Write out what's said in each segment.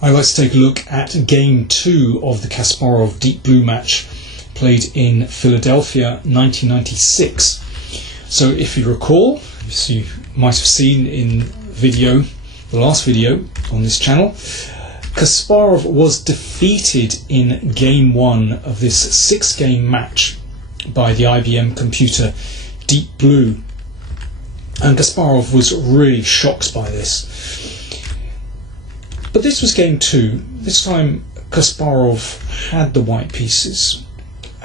I'd like to take a look at Game 2 of the Kasparov Deep Blue match played in Philadelphia 1996. So if you recall, as you might have seen in the last video on this channel, Kasparov was defeated in Game 1 of this 6-game match by the IBM computer Deep Blue. And Kasparov was really shocked by this. But this was Game 2. This time Kasparov had the white pieces,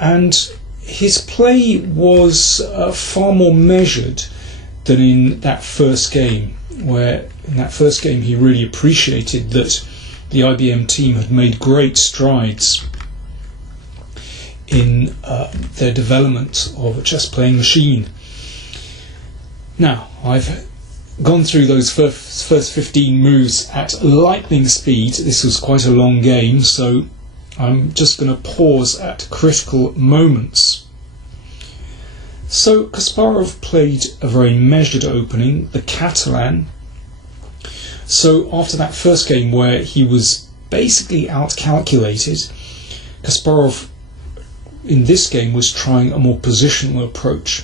and his play was far more measured than in that first game, where in that first game he really appreciated that the IBM team had made great strides in their development of a chess playing machine. Now, I've gone through those first 15 moves at lightning speed. This was quite a long game, so I'm just going to pause at critical moments. So Kasparov played a very measured opening, the Catalan. So after that first game where he was basically out-calculated, Kasparov in this game was trying a more positional approach.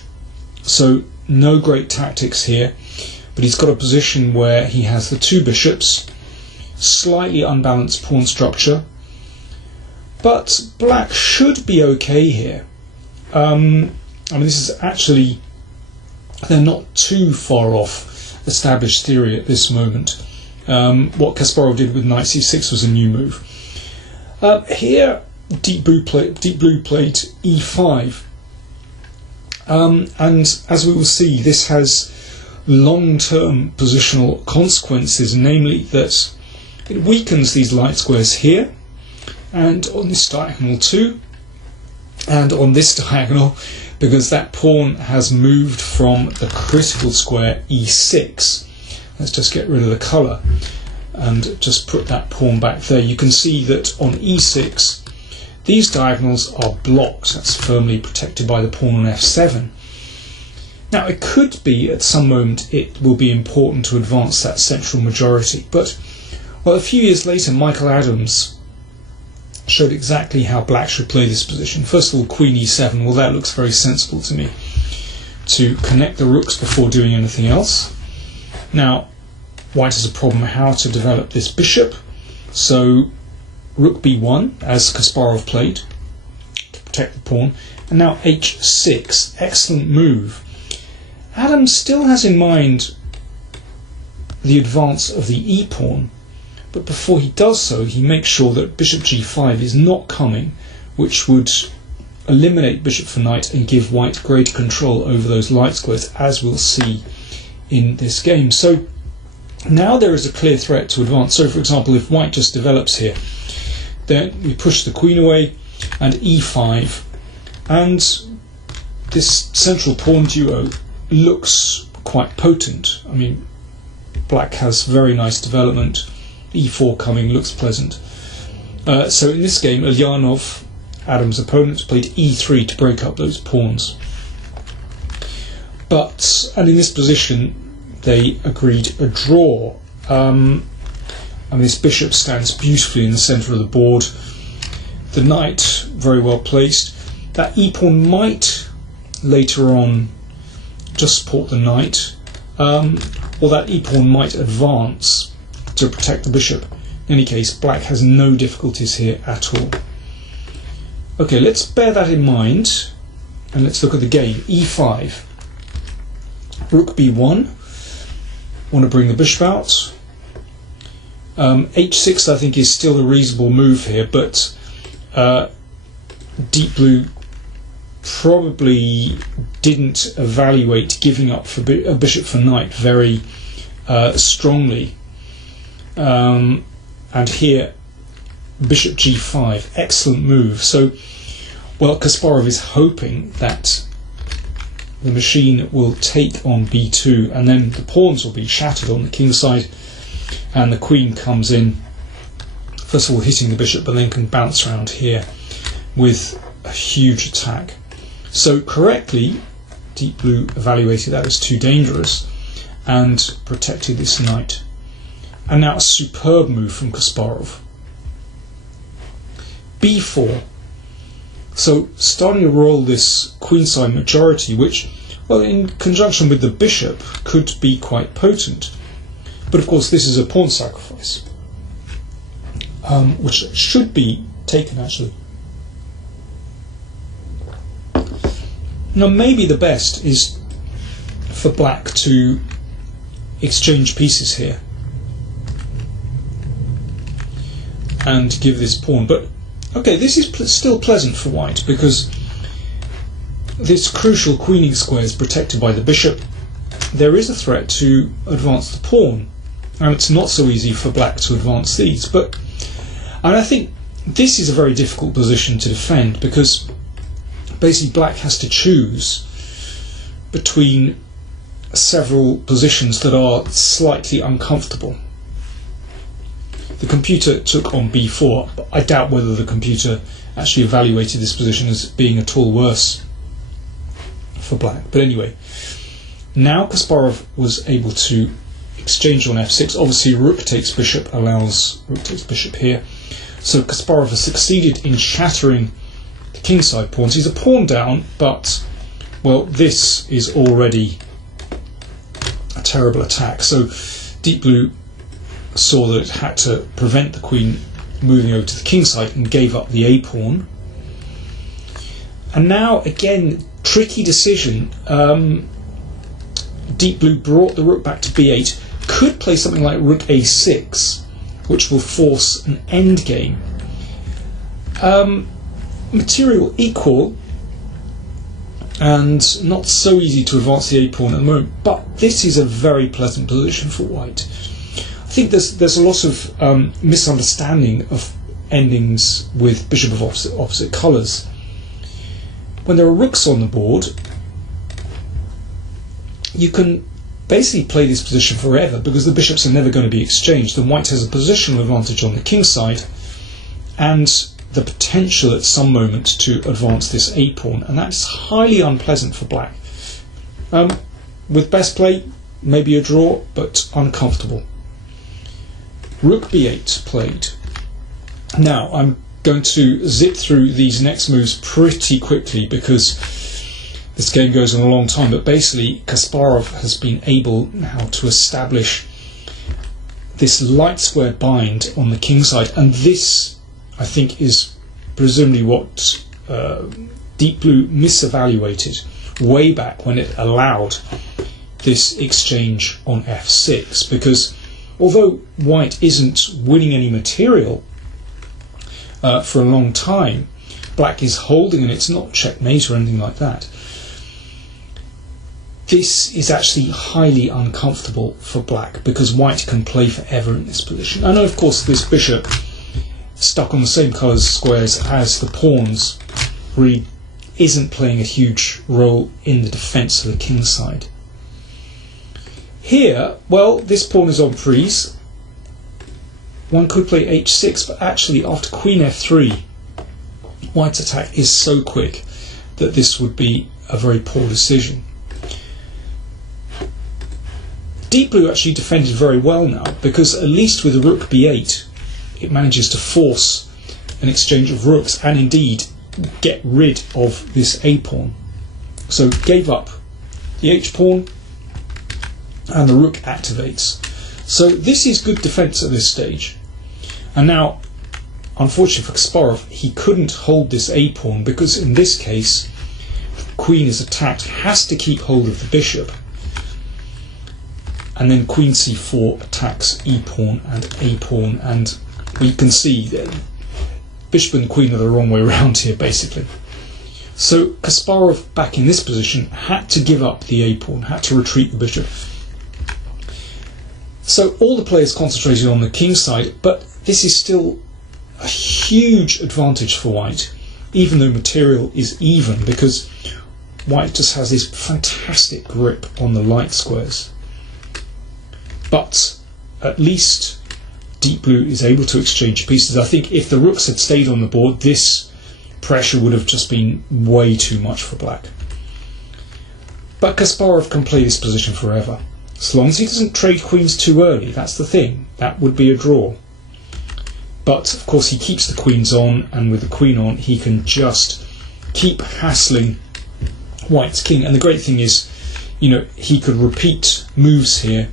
So no great tactics here. But he's got a position where he has the two bishops, slightly unbalanced pawn structure, but black should be okay here. I mean, this is actually, they're not too far off established theory at this moment. What Kasparov did with knight c6 was a new move. Here, Deep Blue played e5, and as we will see, this has long-term positional consequences, namely that it weakens these light squares here, and on this diagonal too, and on this diagonal, because that pawn has moved from the critical square e6. Let's just get rid of the colour and just put that pawn back there. You can see that on e6 these diagonals are blocked. That's firmly protected by the pawn on f7. Now, it could be at some moment it will be important to advance that central majority, but well, a few years later Michael Adams showed exactly how black should play this position. First of all, queen e7, well, that looks very sensible to me, to connect the rooks before doing anything else. Now, white has a problem how to develop this bishop, so rook b1, as Kasparov played, to protect the pawn, and now h6, excellent move. Adams still has in mind the advance of the e-pawn, but before he does so, he makes sure that bishop g5 is not coming, which would eliminate bishop for knight and give white greater control over those light squares, as we'll see in this game. So now there is a clear threat to advance. So, for example, if white just develops here, then we push the queen away and e5, and this central pawn duo looks quite potent. I mean, black has very nice development. e4 coming looks pleasant. So in this game, Ulyanov, Adams' opponent, played e3 to break up those pawns. And in this position, they agreed a draw. And this bishop stands beautifully in the centre of the board. The knight, very well placed. That e-pawn might later on just support the knight, or that e-pawn might advance to protect the bishop. In any case, black has no difficulties here at all. Okay, let's bear that in mind, and let's look at the game. e5, rook b1, want to bring the bishop out. h6 I think is still a reasonable move here, but Deep Blue probably didn't evaluate giving up for a bishop for knight very strongly. And here, bishop g5, excellent move. So, well, Kasparov is hoping that the machine will take on b2, and then the pawns will be shattered on the king side, and the queen comes in, first of all hitting the bishop, but then can bounce around here with a huge attack. So correctly, Deep Blue evaluated that as too dangerous and protected this knight. And now a superb move from Kasparov. b4. So starting to roll this queenside majority, which, well, in conjunction with the bishop, could be quite potent. But of course this is a pawn sacrifice, which should be taken actually. Now maybe the best is for black to exchange pieces here and give this pawn, but okay, this is still pleasant for white because this crucial queening square is protected by the bishop. There is a threat to advance the pawn. Now it's not so easy for black to advance these, but and I think this is a very difficult position to defend because basically black has to choose between several positions that are slightly uncomfortable. The computer took on b4, but I doubt whether the computer actually evaluated this position as being at all worse for black. But anyway, now Kasparov was able to exchange on f6. Obviously rook takes bishop allows rook takes bishop here. So Kasparov has succeeded in shattering the kingside pawns. He's a pawn down, but well, this is already a terrible attack. So Deep Blue saw that it had to prevent the queen moving over to the kingside and gave up the a pawn. And now again, tricky decision. Deep Blue brought the rook back to b8. Could play something like rook a6, which will force an endgame. Material equal and not so easy to advance the a pawn at the moment, but this is a very pleasant position for white. I think there's a lot of misunderstanding of endings with bishop of opposite colours. When there are rooks on the board, you can basically play this position forever because the bishops are never going to be exchanged, and white has a positional advantage on the king side and the potential at some moment to advance this a pawn, and that's highly unpleasant for black. With best play, maybe a draw, but uncomfortable. Rook b8 played. Now I'm going to zip through these next moves pretty quickly because this game goes on a long time, but basically Kasparov has been able now to establish this light square bind on the king side, and this I think is presumably what Deep Blue misevaluated way back when it allowed this exchange on f6, because although white isn't winning any material for a long time, black is holding and it's not checkmate or anything like that. This is actually highly uncomfortable for black because white can play forever in this position. I know, of course, this bishop stuck on the same colours squares as the pawns really isn't playing a huge role in the defence of the king side. Here, well, this pawn is on prise. One could play h6, but actually after queen f3, white's attack is so quick that this would be a very poor decision. Deep Blue actually defended very well now, because at least with the rook b8, it manages to force an exchange of rooks and indeed get rid of this a pawn. So gave up the h pawn and the rook activates. So this is good defence at this stage. And now, unfortunately for Kasparov, he couldn't hold this a pawn because in this case, the queen is attacked, has to keep hold of the bishop, and then queen c4 attacks e pawn and a pawn, and we can see that bishop and queen are the wrong way around here basically. So Kasparov, back in this position, had to give up the a pawn, had to retreat the bishop. So all the players concentrated on the king side, but this is still a huge advantage for white, even though material is even, because white just has this fantastic grip on the light squares. But at least Deep Blue is able to exchange pieces. I think if the rooks had stayed on the board, this pressure would have just been way too much for black. But Kasparov can play this position forever. As long as he doesn't trade queens too early, that's the thing. That would be a draw. But of course he keeps the queens on, and with the queen on he can just keep hassling white's king. And the great thing is, he could repeat moves here,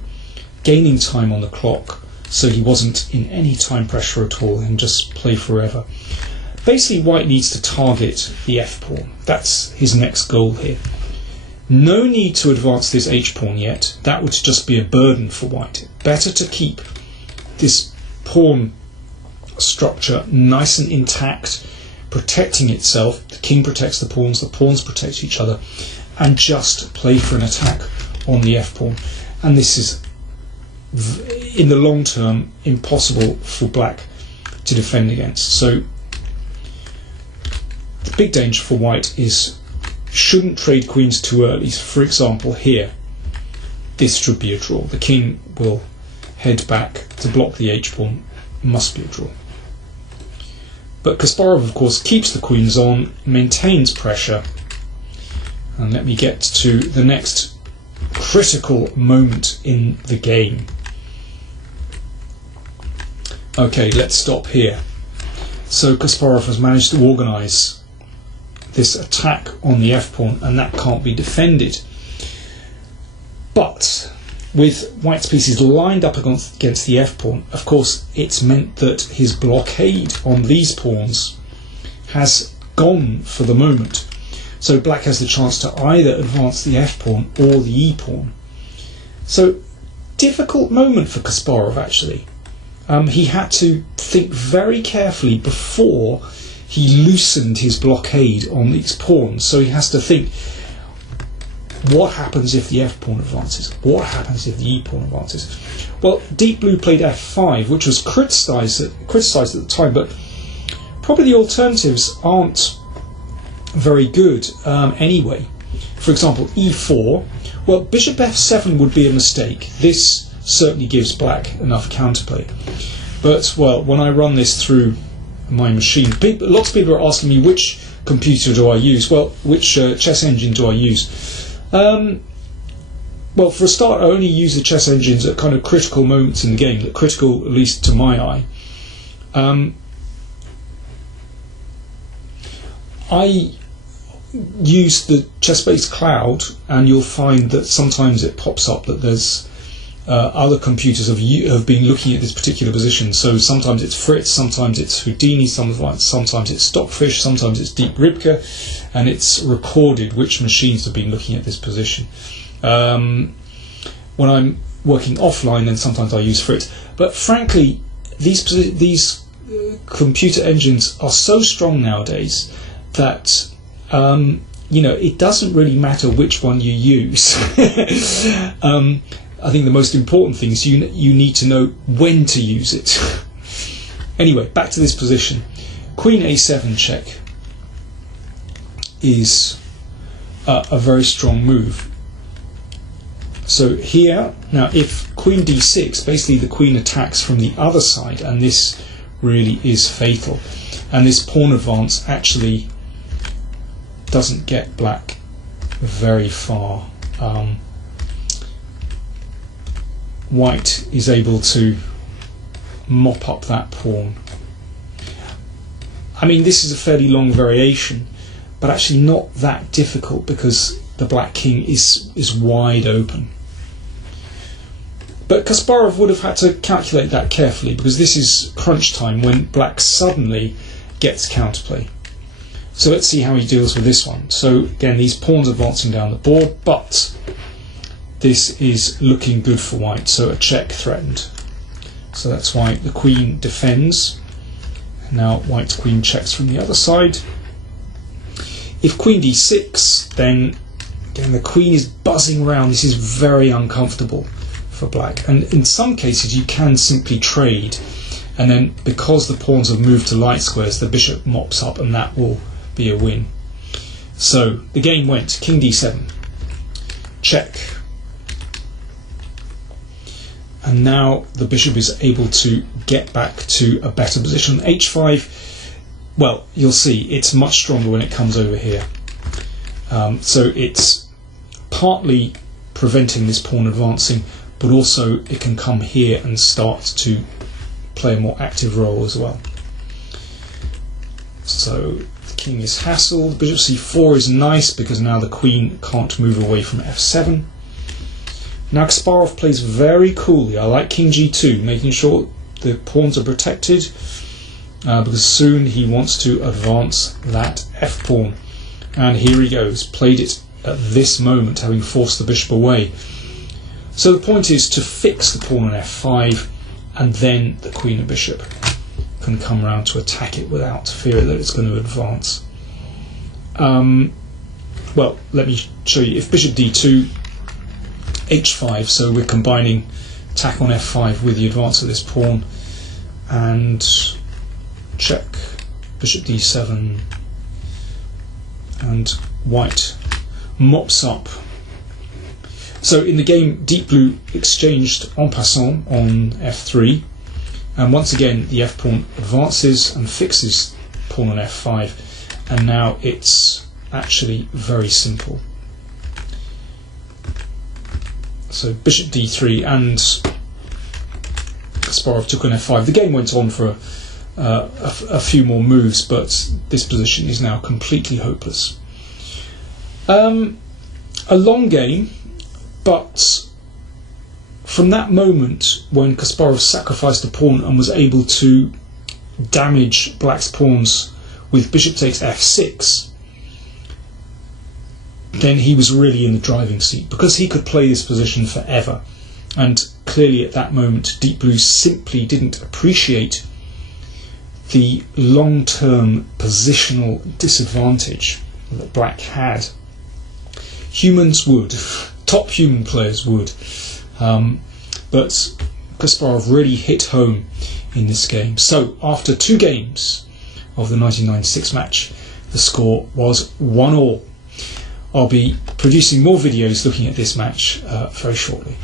gaining time on the clock, so he wasn't in any time pressure at all and just play forever. Basically, white needs to target the f-pawn. That's his next goal here. No need to advance this h-pawn yet. That would just be a burden for white. Better to keep this pawn structure nice and intact, protecting itself. The king protects the pawns protect each other, and just play for an attack on the f-pawn. And this is, in the long term, impossible for black to defend against. So the big danger for white is shouldn't trade queens too early. For example, here, this should be a draw. The king will head back to block the h-pawn. Must be a draw. But Kasparov, of course, keeps the queens on, maintains pressure. And let me get to the next critical moment in the game. Okay, let's stop here. So Kasparov has managed to organise this attack on the f-pawn, and that can't be defended. But with white's pieces lined up against the f-pawn, of course it's meant that his blockade on these pawns has gone for the moment. So black has the chance to either advance the f-pawn or the e-pawn. So difficult moment for Kasparov, actually. He had to think very carefully before he loosened his blockade on these pawns. So he has to think, what happens if the f-pawn advances? What happens if the e-pawn advances? Well, Deep Blue played f5, which was criticised at the time, but probably the alternatives aren't very good anyway. For example, e4. Well, bishop f7 would be a mistake. This certainly gives black enough counterplay. But, well, when I run this through my machine, lots of people are asking me which computer do I use? Well, which chess engine do I use? Well, for a start, I only use the chess engines at kind of critical moments in the game, that critical at least to my eye. I use the chess-based cloud, and you'll find that sometimes it pops up that there's other computers have been looking at this particular position. So sometimes it's Fritz, sometimes it's Houdini, sometimes it's Stockfish, sometimes it's Deep Ribka, and it's recorded which machines have been looking at this position. When I'm working offline, then sometimes I use Fritz. But frankly, these computer engines are so strong nowadays that it doesn't really matter which one you use. I think the most important thing is you need to know when to use it. Anyway, back to this position. Queen a7 check is a very strong move. So here, now if queen d6, basically the queen attacks from the other side, and this really is fatal. And this pawn advance actually doesn't get black very far. White is able to mop up that pawn. I mean, this is a fairly long variation, but actually not that difficult because the black king is wide open. But Kasparov would have had to calculate that carefully, because this is crunch time when black suddenly gets counterplay. So let's see how he deals with this one. So again, these pawns advancing down the board, but this is looking good for white, so a check threatened. So that's why the queen defends. Now white's queen checks from the other side. If queen d6, then again the queen is buzzing around. This is very uncomfortable for black, and in some cases you can simply trade, and then because the pawns have moved to light squares, the bishop mops up, and that will be a win. So the game went king d7, check, and now the bishop is able to get back to a better position. h5, well, you'll see it's much stronger when it comes over here. So it's partly preventing this pawn advancing, but also it can come here and start to play a more active role as well. So the king is hassled. Bishop c4 is nice because now the queen can't move away from f7. Now Kasparov plays very coolly. I like king g2, making sure the pawns are protected because soon he wants to advance that f-pawn. And here he goes, played it at this moment, having forced the bishop away. So the point is to fix the pawn on f5, and then the queen and bishop can come round to attack it without fear that it's going to advance. Well, let me show you. If bishop d2, h5, so we're combining attack on f5 with the advance of this pawn, and check, bishop d7, and white mops up. So in the game, deep blue exchanged en passant on f3, and once again the f-pawn advances and fixes pawn on f5, and now it's actually very simple. So bishop d3, and Kasparov took on f5. The game went on for a few more moves, but this position is now completely hopeless. A long game, but from that moment when Kasparov sacrificed a pawn and was able to damage black's pawns with bishop takes f6, then he was really in the driving seat, because he could play this position forever. And clearly at that moment deep blue simply didn't appreciate the long-term positional disadvantage that black had. Humans would, top human players would, but Kasparov really hit home in this game. So after 2 games of the 1996 match, the score was 1-1. I'll be producing more videos looking at this match very shortly.